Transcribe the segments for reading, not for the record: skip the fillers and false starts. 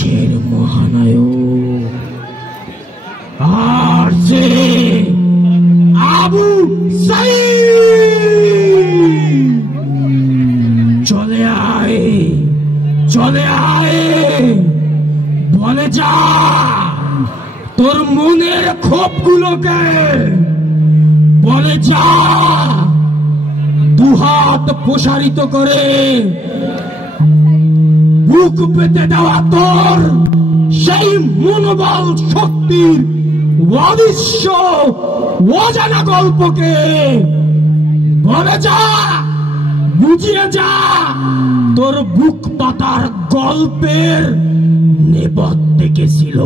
দেশের মহানায়ক আর যে আবু সাঈদ। চলে আয়, চলে আয়, বলে যা তোর মনের ক্ষোভগুলোকে, বলে যা দুহাত প্রসারিত করে বুক পেতে দেওয়া তোর সেই মনোবল শক্তির অদৃশ্য অজানা গল্পকে বলে যা, বুঝিয়ে যা তোর বুক পাতার গল্পের নেপথ্যে কে ছিল।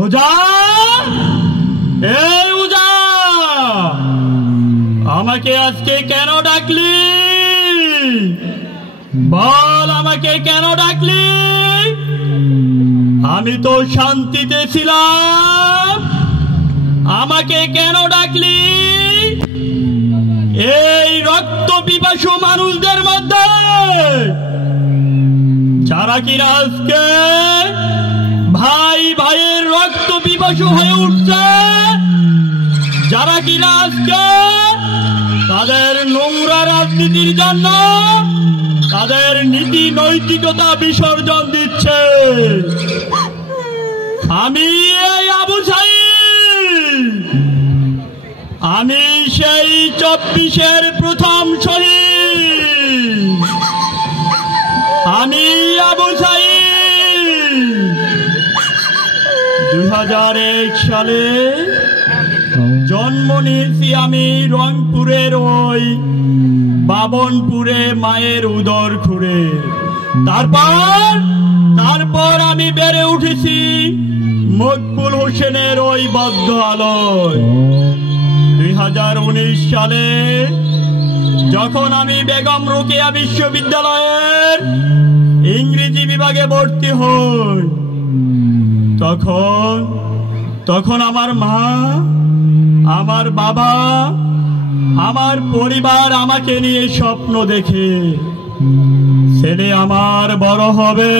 উজা, এই উজা, আমাকে আজকে কেন ডাকলি? বল, আমাকে কেন ডাকলি? আমি তো শান্তিতে ছিলাম, আমাকে কেন ডাকলি? এই রক্ত পিপাসু মানুষদের মধ্যে যারা কিনা আজকে ভাই ভাইয়ের রক্ত পিপাসু হয়ে উঠছে, যারা কিনা আজকে তাদের নোংরা রাজনীতির জন্য তাদের নীতি নৈতিকতা বিসর্জন দিচ্ছে, আমি এই আবু সাঈদ, আমি সেই 24-এর প্রথম শহীদ, আমি আবু সাঈদ 2001 সালে জন্ম নিয়েছি আমি রংপুরের ওই বাবনপুরে মায়ের উদর খুঁড়ে। তারপর আমি বেড়ে উঠেছি মকবুল হোসেনের ওই বদ্ধ আলোয়। 2019 সালে যখন আমি বেগম রোকেয়া বিশ্ববিদ্যালয়ের ইংরেজি বিভাগে ভর্তি হই, তখন আমার মা, আমার বাবা, আমার পরিবার আমাকে নিয়ে স্বপ্ন দেখে ছেলে আমার বড় হবে,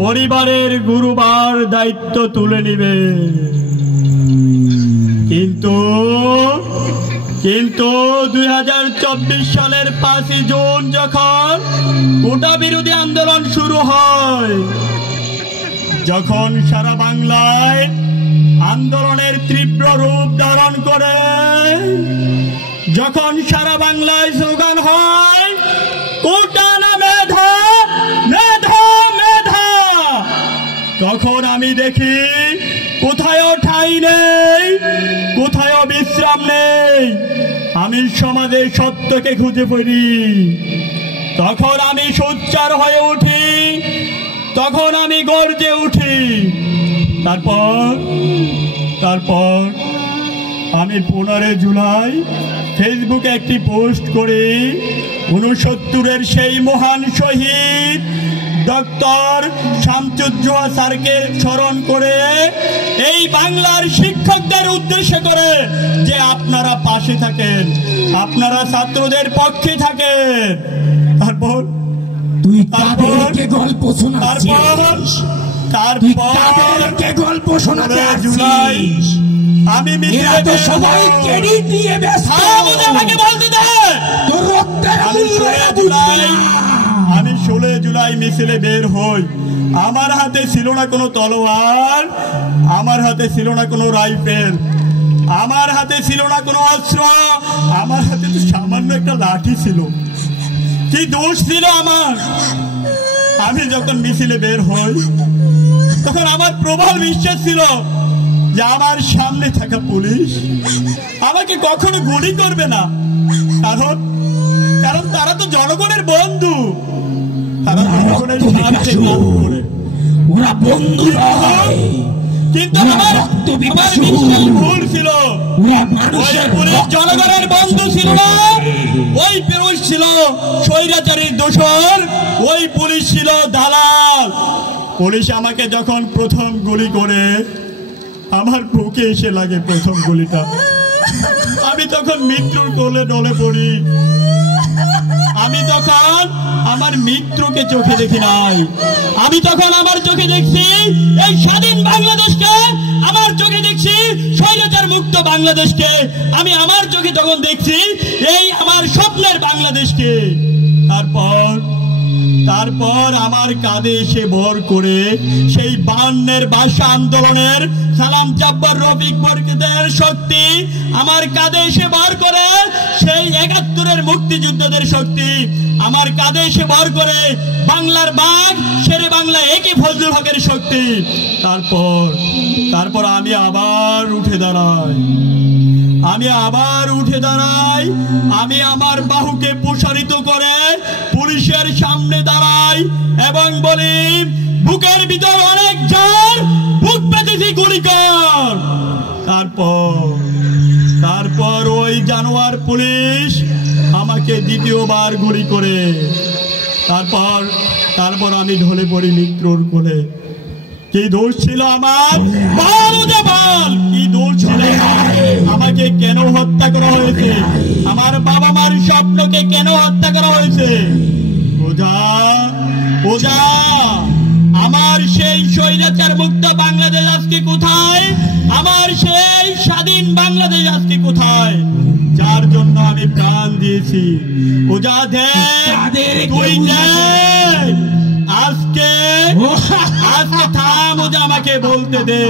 পরিবারের গুরুবার দায়িত্ব তুলে নিবে। কিন্তু 2024 সালের 5 জুন যখন কোটা বিরোধী আন্দোলন শুরু হয়, যখন সারা বাংলায় আন্দোলনের তীব্র রূপ ধারণ করে, যখন সারা বাংলায় স্লোগান হয় কোটা না মেধা, মেধা মেধা, তখন আমি দেখি কোথায় ঠাঁই নেই, কোথায় বিশ্রাম নেই, আমি সমাজে সত্যকে খুঁজে পড়ি। তখন আমি সোচ্চার হয়ে উঠি, তখন আমি গর্জে উঠি। তারপর আমি 15 জুলাই ফেসবুকে একটি পোস্ট করি 69-এর সেই মহান শহীদ ডক্টর শামসুজ্জোহা স্যারকে স্মরণ করে, এই বাংলার শিক্ষকদের উদ্দেশ্য করে যে আপনারা পাশে থাকেন, আপনারা ছাত্রদের পক্ষে থাকেন। তারপর তুই তাদেরকে গল্প শোনাচ্ছিস, গল্প শোনাতে আসছিস, আমি তো সবাই ক্রেডিট দিয়ে ব্যস্ত। আমাকে বলতে দে, তোর রক্তের মূল্য আমি 16 জুলাই মিছিলে বের হই। আমার হাতে ছিল না কোনো তলোয়ার, আমার হাতে ছিল না কোনো রাইফেল, আমার হাতে ছিল না কোনো অস্ত্র, আমার হাতে তো সামান্য একটা লাঠি ছিল। কি দোষ ছিল আমার? আমি যখন মিছিলে বের হই তখন আমার প্রবল বিশ্বাস ছিল যে আমার সামনে থাকা পুলিশ আমাকে কখনো গুলি করবে না, কারণ তারা তো জনগণের বন্ধু, তারা জনগণের সাথে কাজ করে, ওরা বন্ধু নয়। কিন্তু আমার বিশ্বাস ভুল ছিল। পুলিশ জনগণের বন্ধু ছিল না, ওই পুলিশ ছিল স্বৈরাচারীর দোসর, ওই পুলিশ ছিল দালাল। পুলিশ আমাকে যখন প্রথম গুলি করে আমার বুকে এসে লাগে প্রথম গুলিটা, আমি তখন মৃত্যুর কোলে ঢলে পড়ি। আমি তখন আমার মিত্রকে চোখে দেখি নাই। আমি তখন আমার চোখে দেখছি এই স্বাধীন বাংলাদেশকে, আমার চোখে দেখছি স্বৈরাচার মুক্ত বাংলাদেশকে, আমি আমার চোখে তখন দেখছি এই আমার স্বপ্নের বাংলাদেশকে। তারপর আমার কাঁধে এসে ভর করে সেই 52-এর ভাষা আন্দোলনের সালাম জব্বার রফিক বরকতের শক্তি, আমার কাঁধে এসে ভর করে সেই 71-এর মুক্তিযুদ্ধদের শক্তি, আমার কাঁধে এসে ভর করে বাংলার বাঘ শেরে বাংলা একে ফজলুল হকের শক্তি। তারপর আমি আবার উঠে দাঁড়াই, আমি আমার বাহুকে প্রসারিত করে পুলিশের সামনে দাঁড়াই এবং বলি, বুকের ভিতর অনেক জ্বর, বুক পেতেছি, গুলি কর। তারপর ওই জানোয়ার পুলিশ আমাকে দ্বিতীয়বার গুলি করে। তারপর আমি ঢলে পড়ি মিত্রর কোলে। কি দোষ ছিল আমার? কি দোষ ছিল? আমাকে কেন হত্যা করা হয়েছে? আমার বাবা মার স্বপ্নকে কেন হত্যা করা হয়েছে? ওঝা, আমার সেই স্বৈরাচার মুক্ত বাংলাদেশ আজকে কোথায়? আমার সেই স্বাধীন বাংলাদেশ আজকে কোথায়, যার জন্য আমি প্রাণ দিয়েছি? ওঝা তুই আজকে থাম, ওঝা আমাকে বলতে দে,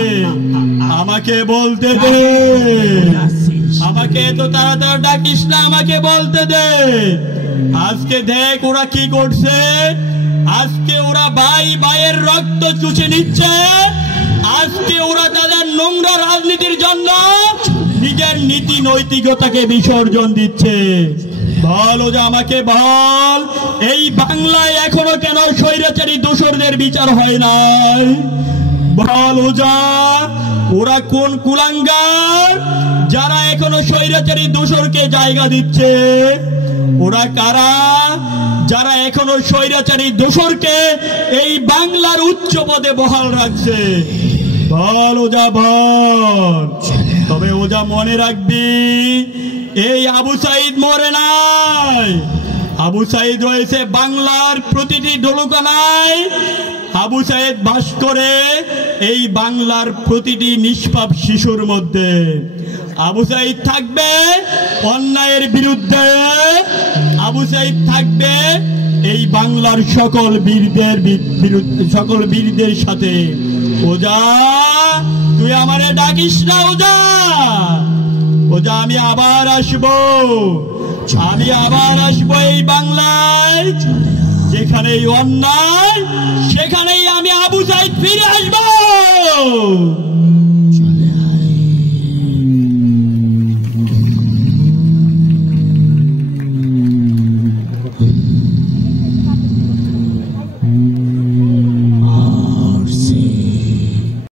আমাকে তো তাড়াতাড়ি ডাকিস না, আমাকে বলতে দে। আজকে দেখ ওরা কি করছে, আজকে ওরা ভাইয়ের রক্ত চুষে নিচ্ছে, আজকে ওরা তাদের নোংরা রাজনীতির জন্য নিজের নীতি নৈতিকতাকে বিসর্জন দিচ্ছে। বল ওঝা, আমাকে বল, এই বাংলায় এখনো কেন স্বৈরাচারী দোসরদের বিচার হয় নাই? বল ওঝা, ওরা কোন কুলাঙ্গার যারা এখনো স্বৈরাচারী দোসরকে জায়গা দিচ্ছে? ওরা কারা যারা এখনো স্বৈরাচারী দোসরকে এই বাংলার উচ্চ পদে বহাল রাখছে? বল ওঝা, বল। তবে ওঝা মনে রাখবি, এই আবু সাইদ মরে নাই, আবু সাইদ রয়েছে বাংলার প্রতিটি ঢোলকানায়। আবু সাইদ বাস করে এই বাংলার প্রতিটি নিষ্পাপ শিশুর মধ্যে। আবু সাইদ থাকবে অন্যায়ের বিরুদ্ধে, আবু সাইদ থাকবে এই বাংলার সকল বীরদের সাথে। ওঝা তুই আমারে ডাকিস না ওঝা, আমি আবার আসবো এই বাংলায়, যেখানেই অন্যায় সেখানেই আমি আবু সাইদ ফিরে আসবো।